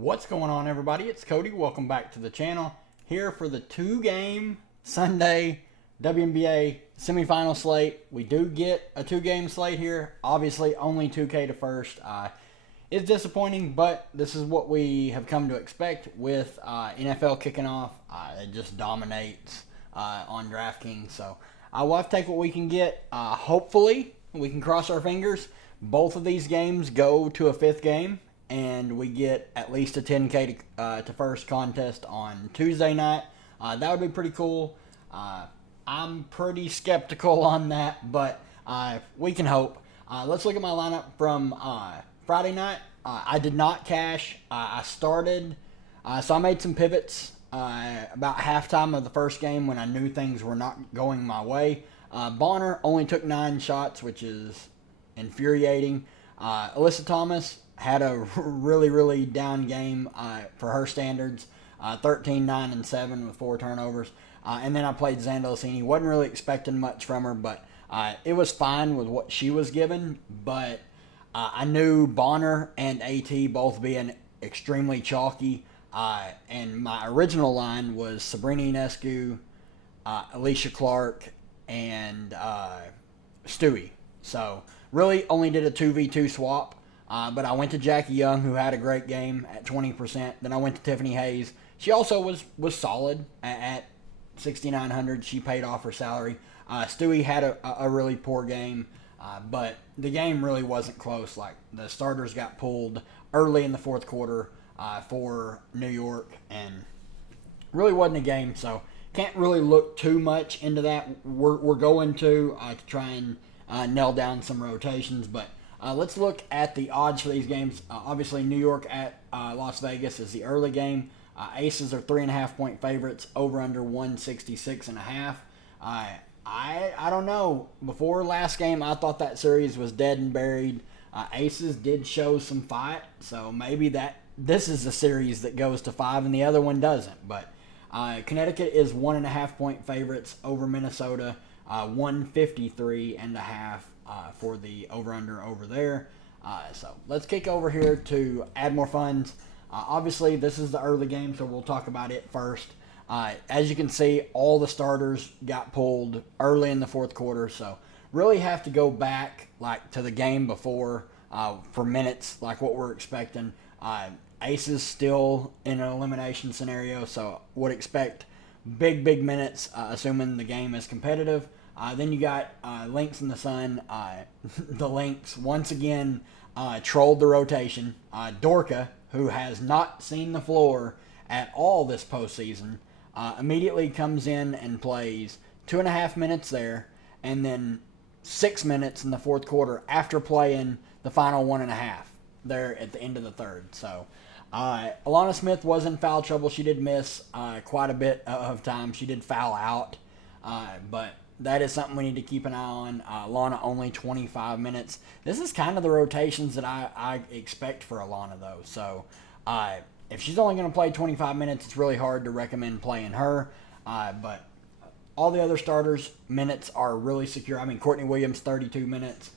What's going on, everybody? It's Cody. Welcome back to the channel. Here for the two-game Sunday WNBA semifinal slate. We do get a two-game slate here. Obviously, only 2K to first. It's disappointing, but this is what we have come to expect with NFL kicking off. It just dominates on Draftkings. So we'll have to take what we can get. Hopefully, we can cross our fingers. Both of these games go to a fifth game, and we get at least a 10K to first contest on Tuesday night. That would be pretty cool. I'm pretty skeptical on that, but we can hope. Let's look at my lineup from Friday night. I did not cash. I started, so I made some pivots about halftime of the first game when I knew things were not going my way. Bonner only took 9 shots, which is infuriating. Alyssa Thomas had a really down game for her standards. 13, 9, and 7 with 4 turnovers. And then I played Zandalcini. Wasn't really expecting much from her, but it was fine with what she was given. But I knew Bonner and AT both being extremely chalky. And my original line was Sabrina Ionescu, Alicia Clark, and Stewie. So really only did a 2v2 swap. But I went to Jackie Young, who had a great game at 20%. Then I went to Tiffany Hayes. She also was solid at 6,900. She paid off her salary. Stewie had a really poor game, but the game really wasn't close. Like, the starters got pulled early in the fourth quarter for New York, and really wasn't a game. So can't really look too much into that. We're going to try and nail down some rotations, but let's look at the odds for these games. Obviously, New York at Las Vegas is the early game. Aces are 3.5-point favorites. Over under 166.5. I don't know. Before last game, I thought that series was dead and buried. Aces did show some fight, so maybe this is a series that goes to 5 and the other one doesn't. But Connecticut is 1.5-point favorites over Minnesota. 153.5 for the over-under over there. So let's kick over here to add more funds. Obviously, this is the early game, so we'll talk about it first. As you can see, all the starters got pulled early in the fourth quarter, so really have to go back to the game before for minutes, like what we're expecting. Aces still in an elimination scenario, so would expect big minutes, assuming the game is competitive. Then you got Lynx in the Sun. The Lynx, once again, trolled the rotation. Dorka, who has not seen the floor at all this postseason, immediately comes in and plays 2.5 minutes there, and then 6 minutes in the fourth quarter after playing the final 1.5 there at the end of the third. So Alana Smith was in foul trouble. She did miss quite a bit of time. She did foul out, but that is something we need to keep an eye on. Alana only 25 minutes. This is kind of the rotations that I expect for Alana, though. So if she's only going to play 25 minutes, it's really hard to recommend playing her. But all the other starters' minutes are really secure. I mean, Courtney Williams, 32 minutes.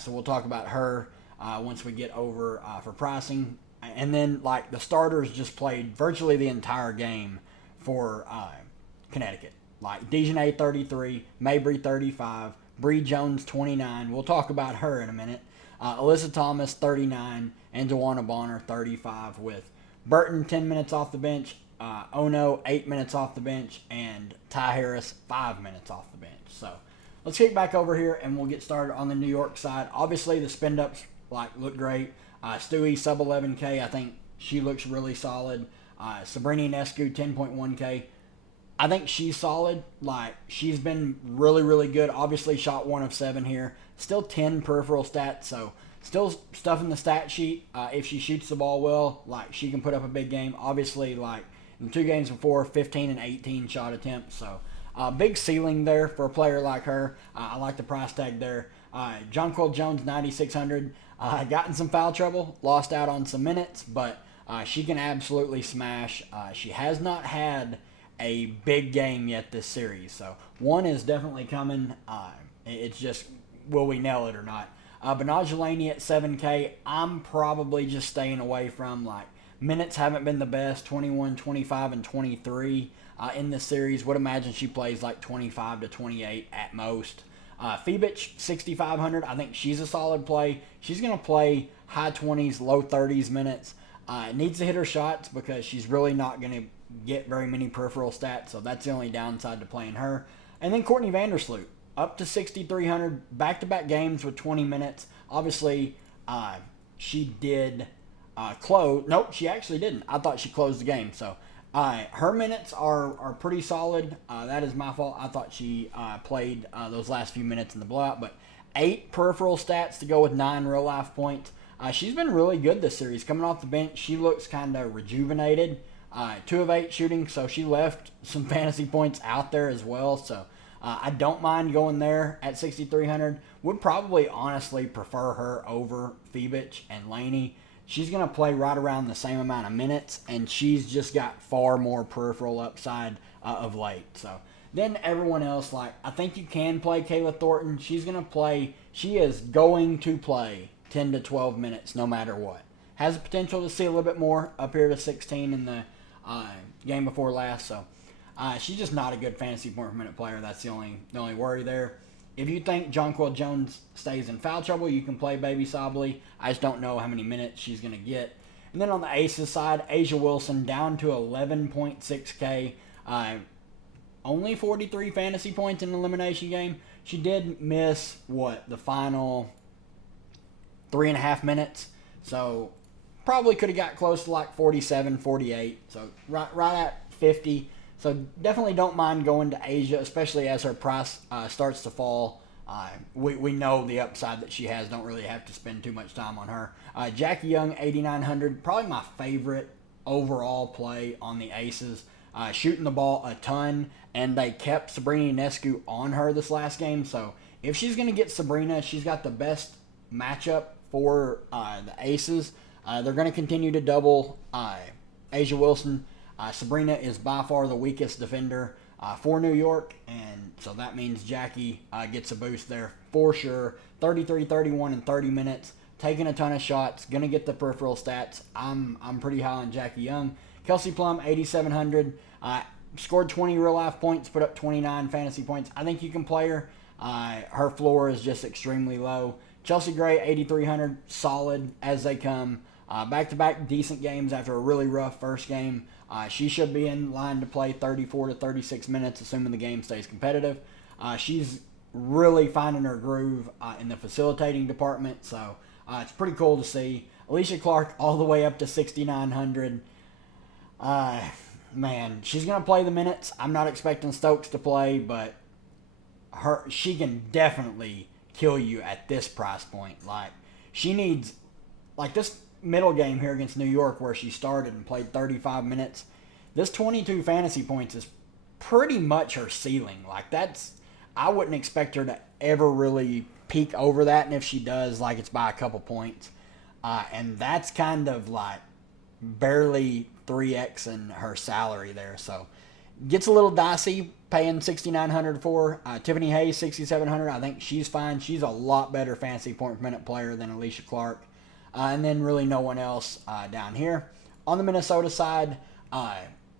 So we'll talk about her once we get over for pricing. And then, the starters just played virtually the entire game for Connecticut. Like Dejanay 33, Mabry 35, Bree Jones 29. We'll talk about her in a minute. Alyssa Thomas 39, and Dewana Bonner 35, with Burton 10 minutes off the bench, Ono 8 minutes off the bench, and Ty Harris 5 minutes off the bench. So let's kick back over here and we'll get started on the New York side. Obviously the spin ups look great. Stewie sub 11K. I think she looks really solid. Sabrina Ionescu 10.1K. I think she's solid. She's been really good. Obviously, shot 1 of 7 here. Still 10 peripheral stats, so still stuff in the stat sheet. If she shoots the ball well, she can put up a big game. Obviously, in the 2 games before, 15 and 18 shot attempts. So, big ceiling there for a player like her. I like the price tag there. Jonquil Jones, 9,600. Got in some foul trouble. Lost out on some minutes, but she can absolutely smash. She has not had a big game yet this series, so one is definitely coming. It's just, will we nail it or not? Benaj Delaney at 7K, I'm probably just staying away from. Minutes haven't been the best, 21, 25, and 23 in this series. Would imagine she plays like 25 to 28 at most. Phoebich, 6,500. I think she's a solid play. She's going to play high 20s, low 30s minutes. Needs to hit her shots because she's really not going to get very many peripheral stats, so that's the only downside to playing her. And then Courtney Vandersloot, up to 6,300, back-to-back games with 20 minutes. Obviously, she did close. Nope, she actually didn't. I thought she closed the game. So her minutes are pretty solid. That is my fault. I thought she played those last few minutes in the blowout. But 8 peripheral stats to go with 9 real-life points. She's been really good this series. Coming off the bench, she looks kind of rejuvenated. 2 of 8 shooting, so she left some fantasy points out there as well. So I don't mind going there at 6,300. Would probably honestly prefer her over Phoebich and Laney. She's going to play right around the same amount of minutes, and she's just got far more peripheral upside of late. So then everyone else, like, I think you can play Kayla Thornton. She is going to play 10 to 12 minutes no matter what. Has the potential to see a little bit more, up here to 16 in the game before last. So she's just not a good fantasy point per minute player. That's the only worry there. If you think Jonquel Jones stays in foul trouble, you can play Baby Sobley. I just don't know how many minutes she's going to get. And then on the Aces side, Asia Wilson down to 11.6K. Only 43 fantasy points in the elimination game. She did miss, the final 3.5 minutes. So probably could have got close to like 47, 48. So right at 50. So definitely don't mind going to Asia, especially as her price starts to fall. We know the upside that she has. Don't really have to spend too much time on her. Jackie Young, 8,900. Probably my favorite overall play on the Aces. Shooting the ball a ton, and they kept Sabrina Ionescu on her this last game. So if she's going to get Sabrina, she's got the best matchup for the Aces. They're going to continue to double Asia Wilson. Sabrina is by far the weakest defender for New York, and so that means Jackie gets a boost there for sure. 33, 31, and 30 minutes, taking a ton of shots, going to get the peripheral stats. I'm pretty high on Jackie Young. Kelsey Plum, 8,700, scored 20 real-life points, put up 29 fantasy points. I think you can play her. Her floor is just extremely low. Chelsea Gray, 8,300, solid as they come. Back-to-back decent games after a really rough first game. She should be in line to play 34 to 36 minutes, assuming the game stays competitive. She's really finding her groove in the facilitating department, so it's pretty cool to see. Alicia Clark all the way up to 6,900. Man, she's going to play the minutes. I'm not expecting Stokes to play, but she can definitely kill you at this price point. Like, she needs, like, this middle game here against New York where she started and played 35 minutes. This 22 fantasy points is pretty much her ceiling. Like, I wouldn't expect her to ever really peak over that, and if she does, like, it's by a couple points. And that's kind of like barely 3x in her salary there. So gets a little dicey paying $6,900 for. Tiffany Hayes, $6,700. I think she's fine. She's a lot better fantasy point per minute player than Alicia Clark. And then really no one else down here. On the Minnesota side,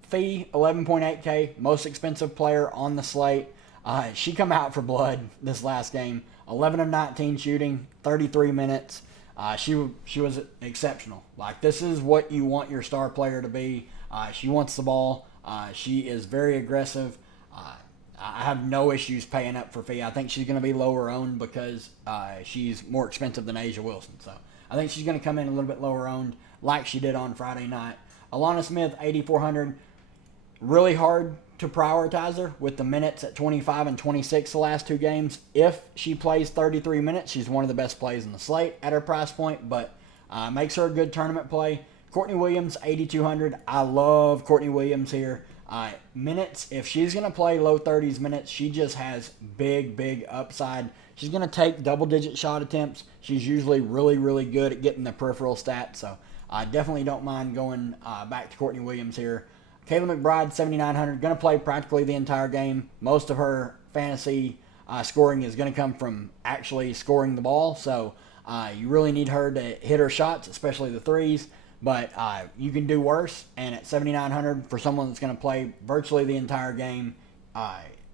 Fee, 11.8K, most expensive player on the slate. She come out for blood this last game. 11 of 19 shooting, 33 minutes. She was exceptional. Like, this is what you want your star player to be. She wants the ball. She is very aggressive. I have no issues paying up for Fee. I think she's going to be lower owned because she's more expensive than Asia Wilson. So I think she's going to come in a little bit lower owned like she did on Friday night. Alana Smith, 8,400. Really hard to prioritize her with the minutes at 25 and 26 the last 2 games. If she plays 33 minutes, she's one of the best plays in the slate at her price point, but makes her a good tournament play. Courtney Williams, 8,200. I love Courtney Williams here. Minutes, if she's going to play low 30s minutes, she just has big upside. She's going to take double-digit shot attempts. She's usually really, really good at getting the peripheral stats, so I definitely don't mind going back to Courtney Williams here. Kayla McBride, 7,900, going to play practically the entire game. Most of her fantasy scoring is going to come from actually scoring the ball, so you really need her to hit her shots, especially the threes. but you can do worse. And at 7,900 for someone that's going to play virtually the entire game,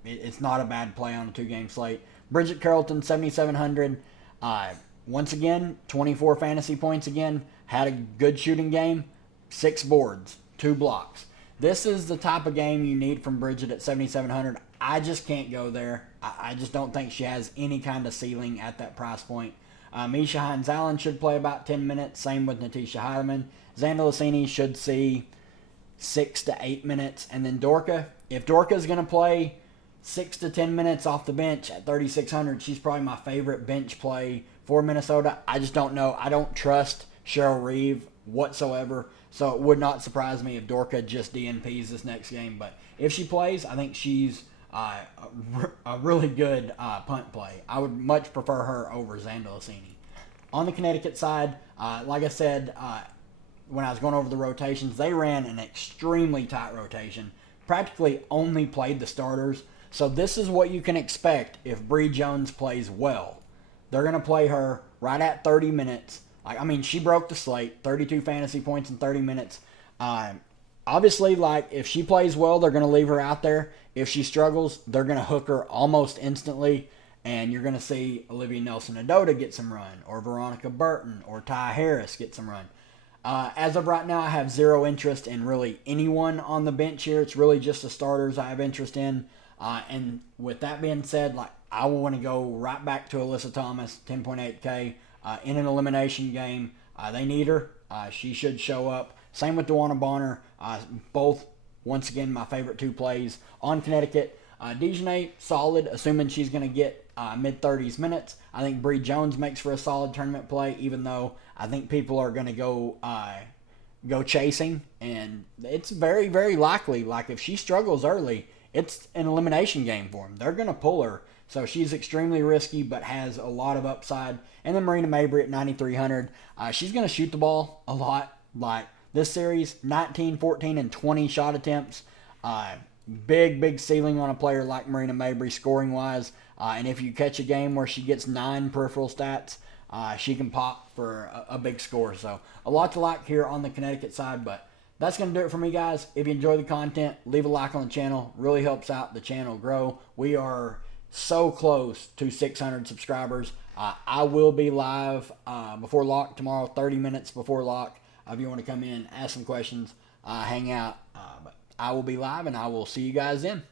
it's not a bad play on a 2-game slate. Bridget Carrollton, 7,700. Once again, 24 fantasy points again. Had a good shooting game. 6 boards, 2 blocks. This is the type of game you need from Bridget at 7,700. I just can't go there. I just don't think she has any kind of ceiling at that price point. Misha Hines-Allen should play about 10 minutes. Same with Natisha Heidemann. Xander Lassini should see 6 to 8 minutes. And then Dorka. If Dorka is going to play 6 to 10 minutes off the bench at 3,600, she's probably my favorite bench play for Minnesota. I just don't know. I don't trust Cheryl Reeve whatsoever. So it would not surprise me if Dorka just DNPs this next game. But if she plays, I think she's a really good punt play. I would much prefer her over Xander Lassini. On the Connecticut side, like I said, when I was going over the rotations, they ran an extremely tight rotation. Practically only played the starters. So this is what you can expect if Bree Jones plays well. They're going to play her right at 30 minutes. She broke the slate, 32 fantasy points in 30 minutes. Obviously, if she plays well, they're going to leave her out there. If she struggles, they're going to hook her almost instantly, and you're going to see Olivia Nelson-Adota get some run, or Veronica Burton, or Ty Harris get some run. As of right now, I have zero interest in really anyone on the bench here. It's really just the starters I have interest in. And with that being said, I want to go right back to Alyssa Thomas, 10.8K. In an elimination game. They need her. She should show up. Same with Dewana Bonner. Both, once again, my favorite 2 plays. On Connecticut, Dejanay, solid, assuming she's going to get mid-30s minutes. I think Bree Jones makes for a solid tournament play, even though I think people are going to go chasing. And it's very, very likely, if she struggles early, it's an elimination game for them. They're going to pull her. So she's extremely risky, but has a lot of upside. And then Marina Mabry at 9,300. She's going to shoot the ball a lot. This series, 19, 14, and 20 shot attempts. Big ceiling on a player like Marina Mabry scoring-wise. And if you catch a game where she gets 9 peripheral stats, she can pop for a big score. So a lot to like here on the Connecticut side. But that's going to do it for me, guys. If you enjoy the content, leave a like on the channel. Really helps out the channel grow. We are so close to 600 subscribers. I will be live before lock tomorrow, 30 minutes before lock. If you want to come in, ask some questions, hang out. But I will be live, and I will see you guys then.